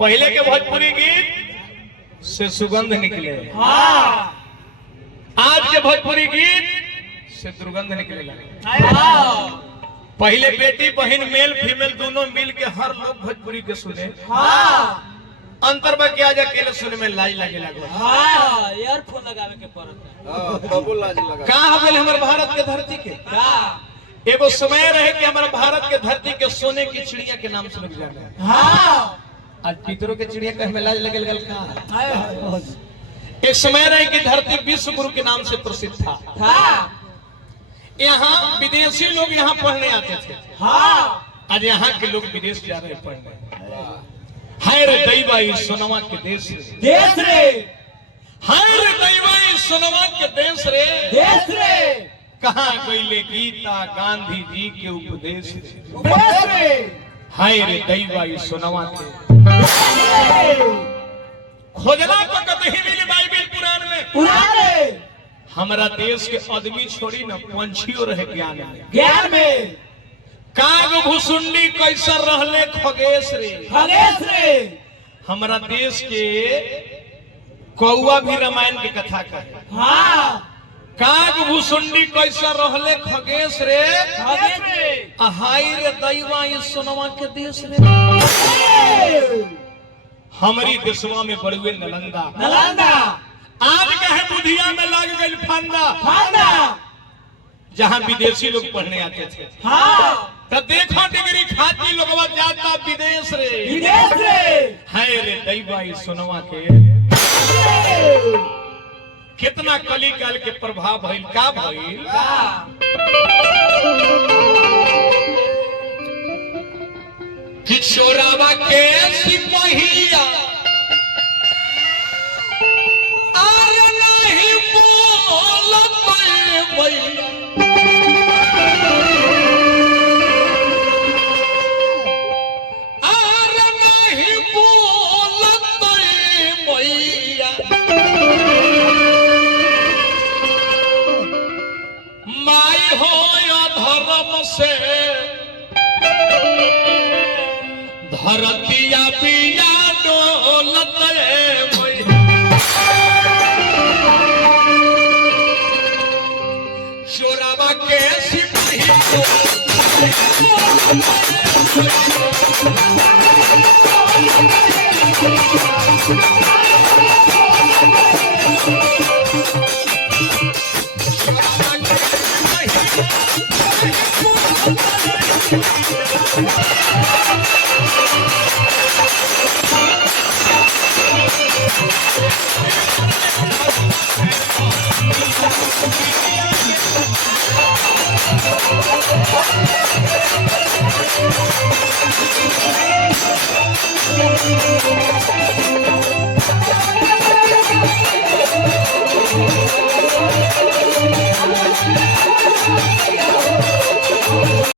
पहले के भोजपुरी गीत से सुगंध निकले, हाँ। आज के भोजपुरी गीत से दुर्गंध निकलेगा। हाँ। पहले बेटी बहन मेल फीमेल दोनों मिल के हर लोग भोजपुरी के सुने, हाँ। अंतर में क्या अकेले सुने में लाज लगे लगा। हाँ, ईयरफोन लगावे के पड़ता है। कहाँ हो गए हमारे भारत के धरती के? एगो समय रहे कि हमारे भारत के धरती के सोने की चिड़िया के नाम से लोग जाने। हाँ। आज पितरों के चिड़िया कहे में लाज लगे लगल का। हाँ। एक समय रहे कि धरती विश्व गुरु के नाम से प्रसिद्ध था। यहाँ विदेशी लोग यहाँ पढ़ने आते थे। हाँ। आज यहाँ के लोग विदेश जा रहे पढ़ने। हाय रे दैवाई सोनवा के देश रे, हाय रे दैवाई सोनवा के देश रे, कहाँ गईले गीता गांधी जी के उपदेश रे, हाय रे दैवाई सोनवा के खोजना तो कतही मिले बाइबिल पुराण में। हमारा देश के आदमी छोड़ी न पंछियों रहे ज्ञान में। काग भुसुंडी कैसर रहले खगेश रे, हमारा देश के कौआ भी रामायण की कथा कहे। हाँ। काग भुसुंडी कैसर रहले खगेश रे, हाय रे दैवा इस सोनवा के देश रे। हमारी देशवा में बड़ुए नलंदा आज कहे बुधिया में लग गई फंदा, जहाँ विदेशी लोग पढ़ने आते थे। हाँ। तो देखो डिग्री खाती लोगवा जाता विदेश रे, हाय रे दैवाई सोनवा के। कितना कली काल के प्रभाव भइल, का भइल कि चोरावा के सिपहिया आर नहीं बोलत मैया, आर नहीं बोलत मैया, माई हो धर्म से धरतिया पिया डोलत चोरावा के सिपाही को